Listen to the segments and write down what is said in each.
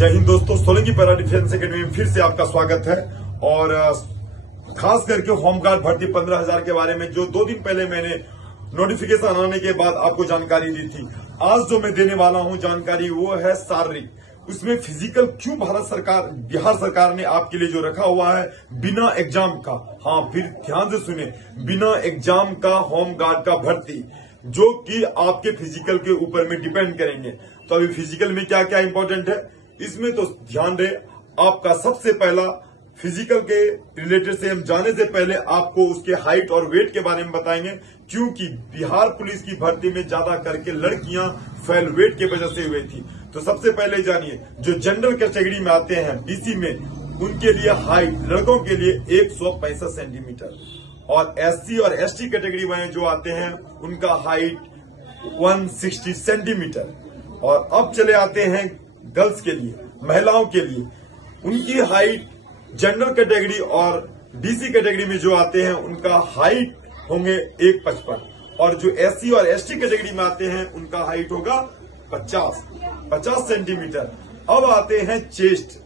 जय हिंद दोस्तों, Solanki para defence academy में फिर से आपका स्वागत है। और खास करके होमगार्ड भर्ती 15,000 के बारे में जो 2 दिन पहले मैंने नोटिफिकेशन आने के बाद आपको जानकारी दी थी, आज जो मैं देने वाला हूं जानकारी वो है शारीरिक। उसमें फिजिकल क्यों बिहार सरकार ने आपके लिए जो रखा हुआ है बिना एग्जाम का। हाँ, फिर ध्यान से सुने, बिना एग्जाम का होमगार्ड का भर्ती जो कि आपके फिजिकल के ऊपर में डिपेंड करेंगे। तो अभी फिजिकल में क्या क्या इंपॉर्टेंट है इसमें तो ध्यान रहे। आपका सबसे पहला फिजिकल के रिलेटेड से हम जाने से पहले आपको उसके हाइट और वेट के बारे में बताएंगे, क्योंकि बिहार पुलिस की भर्ती में ज्यादा करके लड़कियां फेल वेट के वजह से हुई थी। तो सबसे पहले जानिए, जो जनरल कैटेगरी में आते हैं बीसी में, उनके लिए हाइट लड़कों के लिए 165 सेंटीमीटर, और एससी और एसटी कैटेगरी में जो आते हैं उनका हाइट 160 सेंटीमीटर। और अब चले आते हैं गर्ल्स के लिए, महिलाओं के लिए, उनकी हाइट जनरल कैटेगरी और डीसी कैटेगरी में जो आते हैं उनका हाइट होंगे 155, और जो एससी और एसटी कैटेगरी में आते हैं उनका हाइट होगा 50 सेंटीमीटर। अब आते हैं चेस्ट,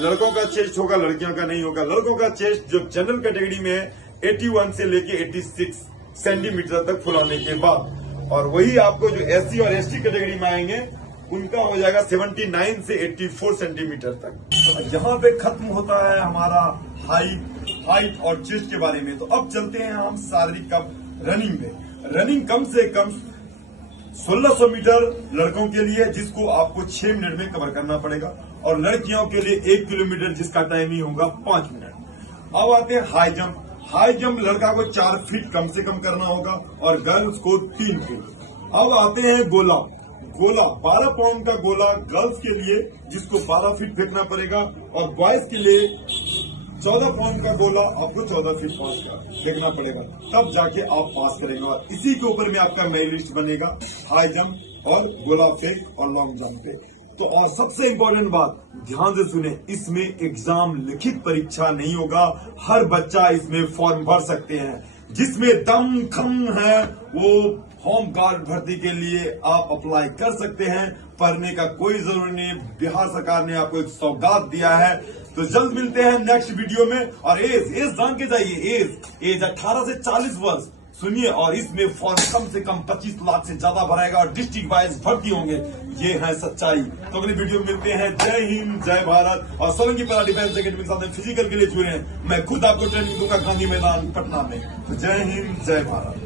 लड़कों का चेस्ट होगा, लड़कियों का नहीं होगा। लड़कों का चेस्ट जो जनरल कैटेगरी में है 81 से लेके 86 सेंटीमीटर तक फुलाने के बाद, और वही आपको जो एससी और एसटी कैटेगरी में आएंगे उनका हो जाएगा 79 से 84 सेंटीमीटर तक। यहाँ पे खत्म होता है हमारा हाइट और चेस्ट के बारे में। तो अब चलते हैं हम शारीरिक का रनिंग में। रनिंग कम से कम 1600 मीटर लड़कों के लिए, जिसको आपको 6 मिनट में कवर करना पड़ेगा, और लड़कियों के लिए 1 किलोमीटर जिसका टाइमिंग होगा 5 मिनट। अब आते हैं हाई जंप। हाई जंप लड़का को 4 फीट कम से कम करना होगा और गर्ल्स को 3 फीट। अब आते हैं गोला 12 पाउंड का गोला गर्ल्स के लिए, जिसको 12 फीट फेंकना पड़ेगा, और बॉयज के लिए 14 पाउंड का गोला आपको 14 फीट फेंकना पड़ेगा, तब जाके आप पास करेंगे। और इसी के ऊपर में आपका मेरिट लिस्ट बनेगा हाई जंप और गोला फेंक और लॉन्ग जंप पे। तो और सबसे इम्पोर्टेंट बात ध्यान से सुने, इसमें एग्जाम लिखित परीक्षा नहीं होगा। हर बच्चा इसमें फॉर्म भर सकते हैं। जिसमें दम खम है वो होम गार्ड भर्ती के लिए आप अप्लाई कर सकते हैं। पढ़ने का कोई जरूरी नहीं, बिहार सरकार ने आपको एक सौगात दिया है। तो जल्द मिलते हैं नेक्स्ट वीडियो में। और एज जान के जाइए, एज 18 से 40 वर्ष सुनिए। और इसमें फॉर्म कम से कम 25 लाख से ज्यादा भराएगा और डिस्ट्रिक्ट वाइज भर्ती होंगे। ये है सच्चाई। तो अगली वीडियो में मिलते हैं। जय हिंद, जय भारत। और सोलंकी पैरा डिफेंस एकेडमी के साथ फिजिकल के लिए जुड़े हैं। मैं खुद आपको ट्रेनिंग दूंगा गांधी मैदान पटना में। तो जय हिंद, जय भारत।